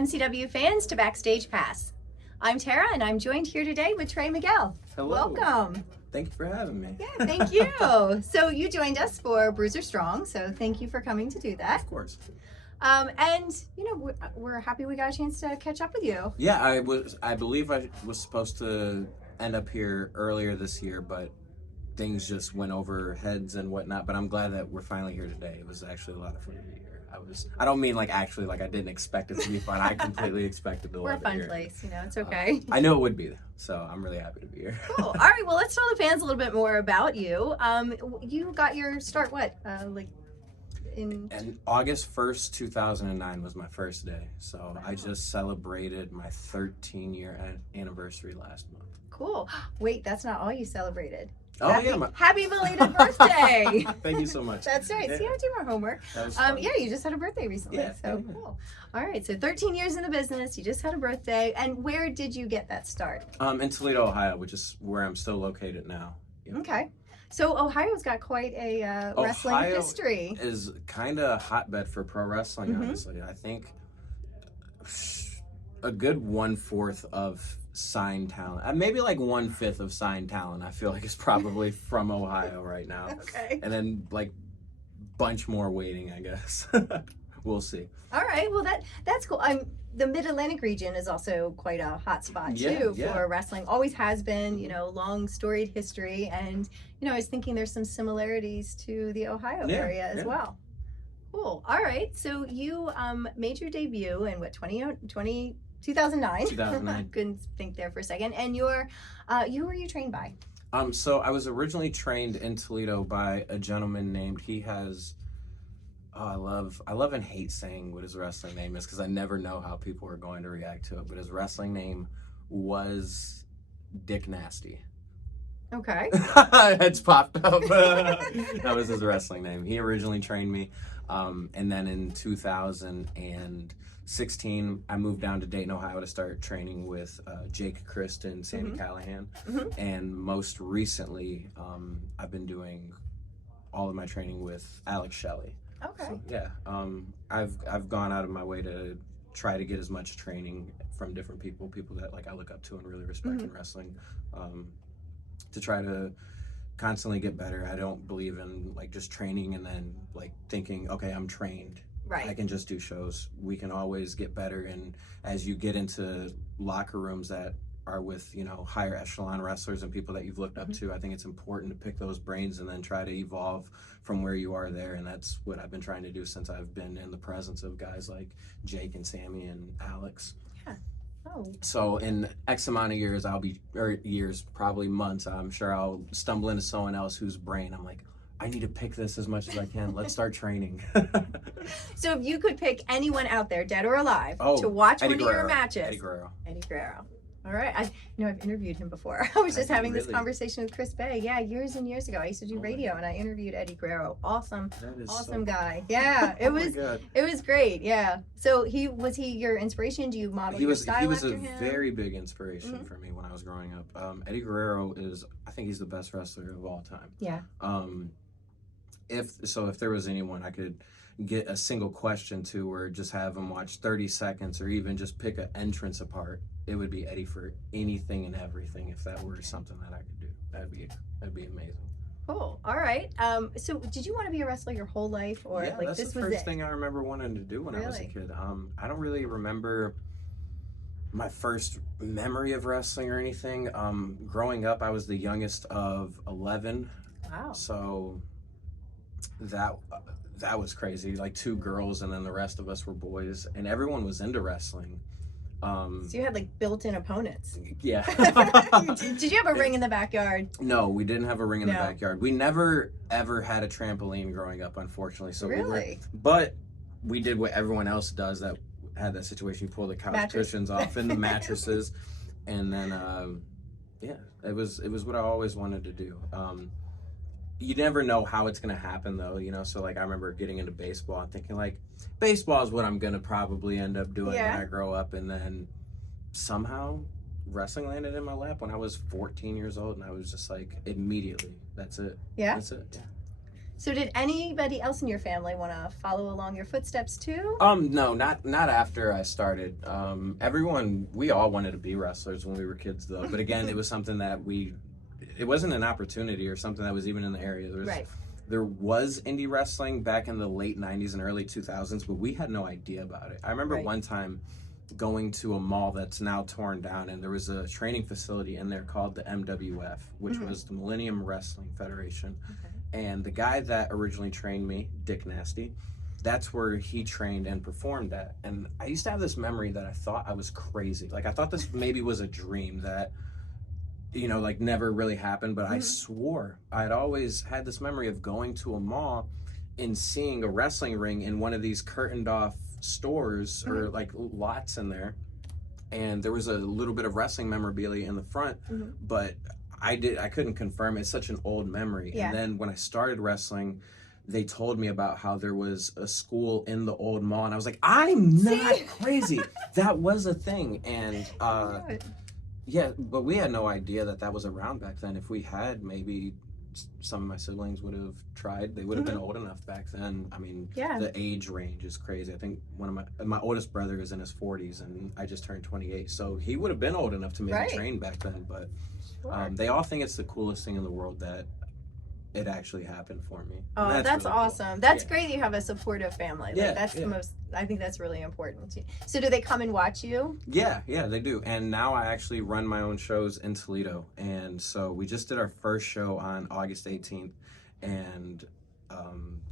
MCW fans to Backstage Pass. I'm Tara and I'm joined here today with Trey Miguel. Hello. Welcome. Thank you for having me. Yeah, thank you. So you joined us for Bruiser Strong, so thank you for coming to do that. Of course. And you know, we're happy we got a chance to catch up with you. Yeah, I believe I was supposed to end up here earlier this year, but things just went over heads and whatnot. But I'm glad that we're finally here today. It was actually a lot of fun to be here. I don't mean like actually like I didn't expect it to be fun. I completely expected to We're a love it fun here. place, you know, it's okay. I know it would be, so I'm really happy to be here. Cool. All right, well, let's tell the fans a little bit more about you. You got your start And August 1st, 2009 was my first day. So wow. I just celebrated my 13-year anniversary last month. Cool. Wait, that's not all you celebrated. Oh, Happy belated birthday. Thank you so much. That's right. Yeah. See, I do my homework. That was fun. Yeah, you just had a birthday recently. Yeah. So cool. All right, so 13 years in the business, you just had a birthday. And where did you get that start? In Toledo, Ohio, which is where I'm still located now. Yeah. Okay. So Ohio's got quite a wrestling Ohio history. Is kind of a hotbed for pro wrestling, honestly. I think a good 1/4 of signed talent, maybe like 1/5 of signed talent, I feel like is probably from Ohio right now. Okay. And then like bunch more waiting, I guess. We'll see. All right. Well, that's cool. The Mid-Atlantic region is also quite a hot spot too for wrestling. Always has been, you know, long storied history. And, you know, I was thinking there's some similarities to the Ohio area as well. Cool. All right. So you made your debut in what, 2009? 2009. Couldn't think there for a second. And who were you trained by? So I was originally trained in Toledo by a gentleman named, he has, I love and hate saying what his wrestling name is because I never know how people are going to react to it, but his wrestling name was Dick Nasty. Okay. It's popped up. That was his wrestling name. He originally trained me. And then in 2016, I moved down to Dayton, Ohio to start training with Jake Christ and Sandy Callahan. And most recently, I've been doing all of my training with Alex Shelley. Okay. So, yeah. I've gone out of my way to try to get as much training from different people that like I look up to and really respect in wrestling, to try to constantly get better. I don't believe in like just training and then like thinking, okay, I'm trained. Right. I can just do shows. We can always get better. And as you get into locker rooms that are with, you know, higher echelon wrestlers and people that you've looked up to, I think it's important to pick those brains and then try to evolve from where you are there. And that's what I've been trying to do since I've been in the presence of guys like Jake and Sammy and Alex. Yeah. Oh. So in X amount of years, probably months, I'm sure I'll stumble into someone else whose brain I'm like, I need to pick this as much as I can. Let's start training. So if you could pick anyone out there, dead or alive, to watch one of your matches. Eddie Guerrero. Eddie Guerrero. All right. I've interviewed him before. I was just having this conversation with Chris Bay. Yeah, years and years ago. I used to do radio and I interviewed Eddie Guerrero. Awesome guy. Yeah, it was great. Yeah. So was he your inspiration? Do you model your style after him? He was a very big inspiration for me when I was growing up. Eddie Guerrero I think he's the best wrestler of all time. Yeah. If there was anyone I could get a single question to or just have him watch 30 seconds or even just pick an entrance apart, it would be Eddie for anything and everything. If that were something that I could do, that'd be amazing. Cool. All right. So did you want to be a wrestler your whole life, or like that's the first thing I remember wanting to do when I was a kid. I don't really remember my first memory of wrestling or anything. Growing up, I was the youngest of 11. Wow. So that was crazy. Like 2 girls and then the rest of us were boys, and everyone was into wrestling. So you had like built-in opponents. Yeah. Did you have a ring in the backyard? No, we didn't have a ring in the backyard. We never ever had a trampoline growing up, unfortunately. So but we did what everyone else does that had that situation. You pull the couch cushions off and the mattresses, and then it was what I always wanted to do. You never know how it's going to happen though, you know? So like, I remember getting into baseball and thinking like, baseball is what I'm going to probably end up doing when I grow up. And then somehow wrestling landed in my lap when I was 14 years old. And I was just like, immediately, that's it. Yeah. That's it. Yeah. So did anybody else in your family want to follow along your footsteps too? No, not after I started. We all wanted to be wrestlers when we were kids though. But again, it was something that it wasn't an opportunity or something that was even in the area. There was indie wrestling back in the late 90s and early 2000s, but we had no idea about it. I remember one time going to a mall that's now torn down, and there was a training facility in there called the MWF, which was the Millennium Wrestling Federation. And the guy that originally trained me, Dick Nasty, that's where he trained and performed at. And I used to have this memory that I thought I was crazy. Like, I thought this maybe was a dream that, you know, like never really happened, but I swore I'd always had this memory of going to a mall and seeing a wrestling ring in one of these curtained off stores or like lots in there. And there was a little bit of wrestling memorabilia in the front, but I couldn't confirm. It's such an old memory. And then when I started wrestling, they told me about how there was a school in the old mall, and I was like, I'm not crazy. That was a thing. And yeah, but we had no idea that was around back then. If we had, maybe some of my siblings would have tried. They would have been old enough back then. I mean, the age range is crazy. I think one of my oldest brother is in his 40s, and I just turned 28, so he would have been old enough to maybe train back then. But they all think it's the coolest thing in the world that it actually happened for me. Oh, that's really awesome. Cool. That's great. You have a supportive family. Like, that's the most. I think that's really important. So do they come and watch you? Yeah, they do. And now I actually run my own shows in Toledo. And so we just did our first show on August 18th, and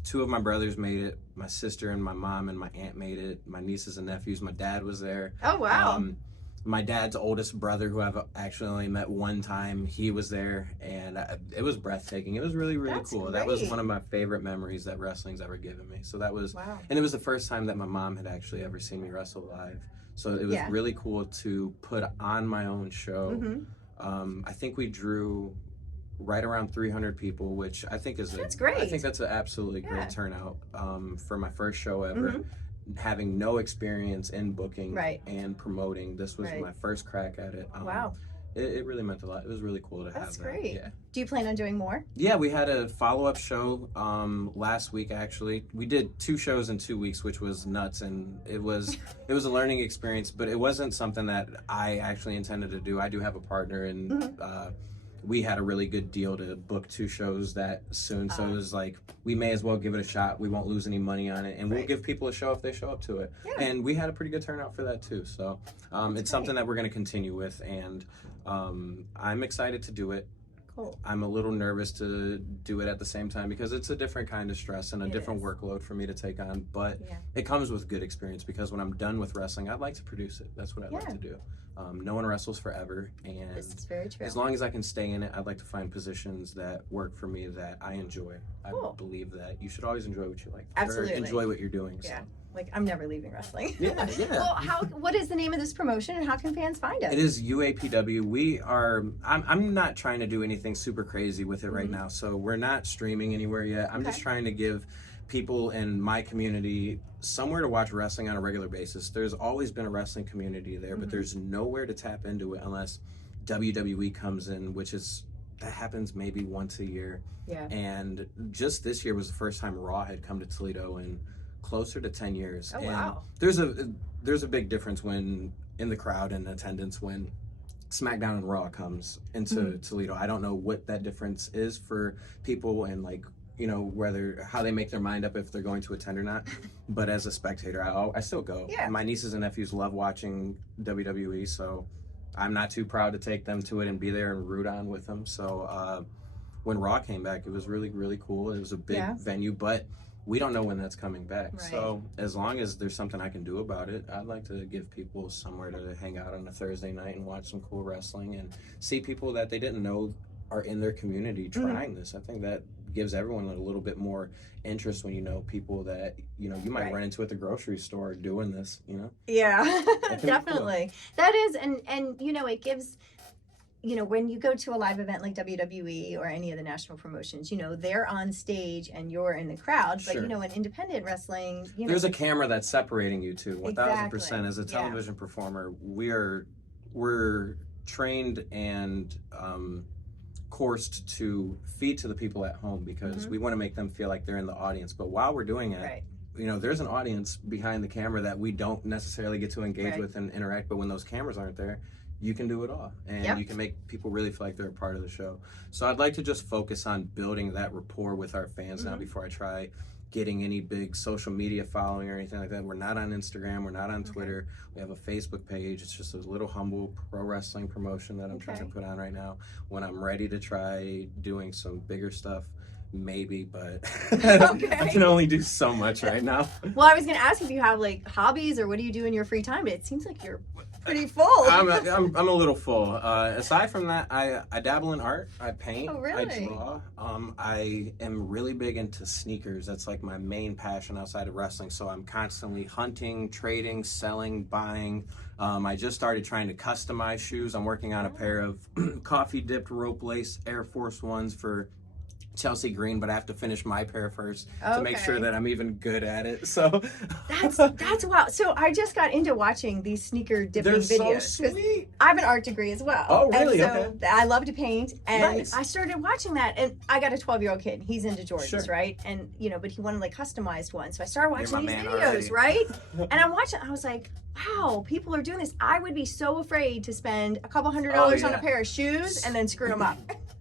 2 of my brothers made it. My sister and my mom and my aunt made it. My nieces and nephews. My dad was there. Oh wow. My dad's oldest brother, who I've actually only met one time, he was there, and it was breathtaking. It was really, really cool. Great. That was one of my favorite memories that wrestling's ever given me. So that was, and it was the first time that my mom had actually ever seen me wrestle live. So it was really cool to put on my own show. I think we drew right around 300 people, which I think is that's great. I think that's an absolutely great turnout for my first show ever. Having no experience in booking and promoting, this was my first crack at it. Wow. It really meant a lot. It was really cool to have that. That's great. Yeah. Do you plan on doing more? Yeah, we had a follow-up show last week, actually. We did 2 shows in 2 weeks, which was nuts, and it was a learning experience, but it wasn't something that I actually intended to do. I do have a partner, and we had a really good deal to book 2 shows that soon. So it was like, we may as well give it a shot. We won't lose any money on it. And we'll give people a show if they show up to it. Yeah. And we had a pretty good turnout for that too. So it's something that we're going to continue with. And I'm excited to do it. Cool. I'm a little nervous to do it at the same time because it's a different kind of stress and a different workload for me to take on. But it comes with good experience, because when I'm done with wrestling, I'd like to produce it. That's what I'd like to do. No one wrestles forever, and this is very true. As long as I can stay in it, I'd like to find positions that work for me, that I enjoy. Cool. I believe that you should always enjoy what you like. Absolutely. Or enjoy what you're doing. Yeah. So. Like, I'm never leaving wrestling. Yeah. Well, what is the name of this promotion, and how can fans find it? It is UAPW. We are, I'm not trying to do anything super crazy with it right now, so we're not streaming anywhere yet. I'm just trying to give people in my community somewhere to watch wrestling on a regular basis. There's always been a wrestling community there, but there's nowhere to tap into it unless WWE comes in, that happens maybe once a year. Yeah. And just this year was the first time Raw had come to Toledo in closer to 10 years. Oh, wow. There's a big difference when in the crowd and attendance when SmackDown and Raw comes into Toledo. I don't know what that difference is for people, and like, you know, how they make their mind up if they're going to attend or not. But as a spectator, I still go. Yeah. My nieces and nephews love watching WWE, so I'm not too proud to take them to it and be there and root on with them. So when Raw came back, it was really, really cool. It was a big venue, but we don't know when that's coming back. Right. So as long as there's something I can do about it, I'd like to give people somewhere to hang out on a Thursday night and watch some cool wrestling and see people that they didn't know are in their community trying this. I think that gives everyone a little bit more interest when you know people that, you know, you might run into at the grocery store doing this, you know? Yeah, definitely. Cool. That is, and you know, it gives, you know, when you go to a live event like WWE or any of the national promotions, you know, they're on stage and you're in the crowd, but you know, in independent wrestling, you know, there's a camera that's separating you two 1,000%. As a television performer, we're trained and course to feed to the people at home, because we want to make them feel like they're in the audience. But while we're doing it, you know, there's an audience behind the camera that we don't necessarily get to engage with and interact. But when those cameras aren't there, you can do it all, and you can make people really feel like they're a part of the show. So I'd like to just focus on building that rapport with our fans now before I try getting any big social media following or anything like that. We're not on Instagram, we're not on Twitter. We have a Facebook page. It's just a little humble pro wrestling promotion that I'm trying to put on right now. When I'm ready to try doing some bigger stuff, maybe, but I can only do so much right now. Well, I was gonna ask if you have like hobbies or what do you do in your free time, but it seems like you're pretty full. I'm a little full. Aside from that, I dabble in art. I paint. Oh, really? I draw. I am really big into sneakers. That's like my main passion outside of wrestling. So I'm constantly hunting, trading, selling, buying. I just started trying to customize shoes. I'm working on a pair of coffee dipped rope lace Air Force Ones for Chelsea Green, but I have to finish my pair first to make sure that I'm even good at it. So that's wow. So I just got into watching these sneaker dipping videos. They're so sweet. I have an art degree as well. Oh, really? And so I love to paint, and I started watching that. And I got a 12-year-old kid. He's into Jordans, right? And you know, but he wanted like customized ones. So I started watching these videos, right? And I'm watching. I was like, wow, people are doing this. I would be so afraid to spend a couple $100 on a pair of shoes and then screw them up.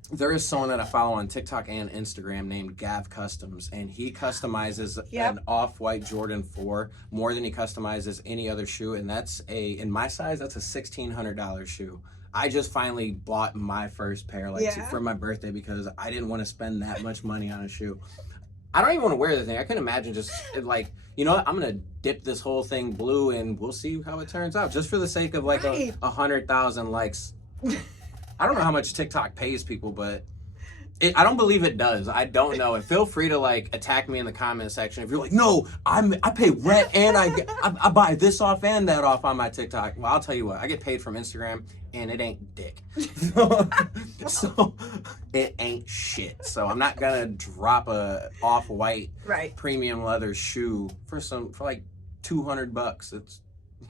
There is someone that I follow on TikTok and Instagram named Gav Customs, and he customizes an off-white Jordan 4 more than he customizes any other shoe, and that's in my size, that's a $1,600 shoe. I just finally bought my first pair for my birthday because I didn't want to spend that much money on a shoe. I don't even want to wear the thing. I couldn't imagine just like, you know what, I'm going to dip this whole thing blue and we'll see how it turns out, just for the sake of like 100,000 likes. I don't know how much TikTok pays people, but I don't believe it does. I don't know. And feel free to like attack me in the comment section if you're like, no, I pay rent and I buy this off and that off on my TikTok. Well, I'll tell you what, I get paid from Instagram and it ain't dick. So it ain't shit. So I'm not gonna drop a off-white premium leather shoe for like $200. It's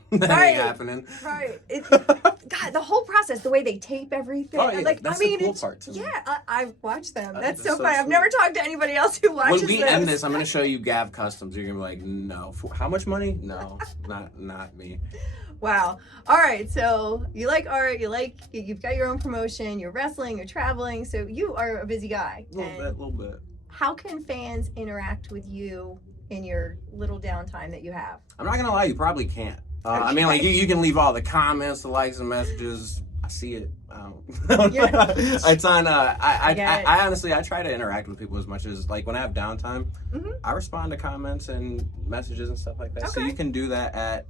that ain't happening. Right. God, the whole process, the way they tape everything. Oh, yeah, like, that's the cool part too. Yeah, I've watched them. That's so funny. I've never talked to anybody else who watches When we end this, I'm going to show you Gav Customs. You're going to be like, no. For how much money? No, not me. Wow. All right. So you like art, you've got your own promotion, you're wrestling, you're traveling. So you are a busy guy. A little bit. How can fans interact with you in your little downtime that you have? I'm not going to lie, you probably can't. I mean, like, you can leave all the comments, the likes, and messages. I see it. It's on, I honestly, I try to interact with people as much as, like, when I have downtime, I respond to comments and messages and stuff like that. So you can do that at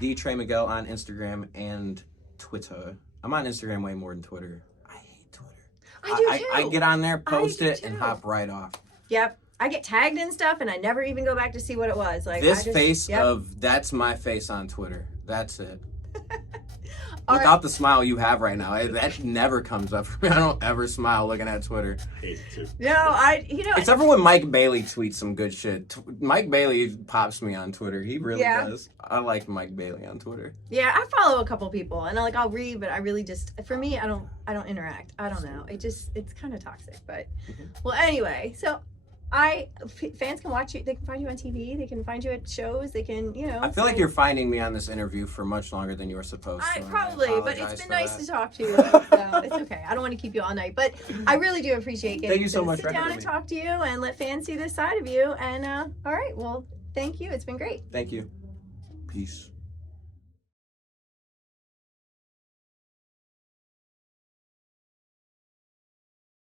the Trey Miguel on Instagram and Twitter. I'm on Instagram way more than Twitter. I hate Twitter. I do too. I get on there, post it, and hop right off. Yep. I get tagged in stuff and I never even go back to see what it was. Like that's my face on Twitter. That's it. Without the smile you have right now, that never comes up for me. I don't ever smile looking at Twitter. Except for when Mike Bailey tweets some good shit. Mike Bailey pops me on Twitter. He really does. I like Mike Bailey on Twitter. Yeah, I follow a couple people and I'll read, but I really just, for me, I don't interact. I don't know. It's kind of toxic, but well, anyway, so fans can watch you. They can find you on TV. They can find you at shows. They can, I feel like you're finding me on this interview for much longer than you were supposed to. Probably, but it's been nice to talk to you. So it's okay. I don't want to keep you all night, but I really do appreciate getting to sit down and talk to you and let fans see this side of you. And all right, well, thank you. It's been great. Thank you. Peace.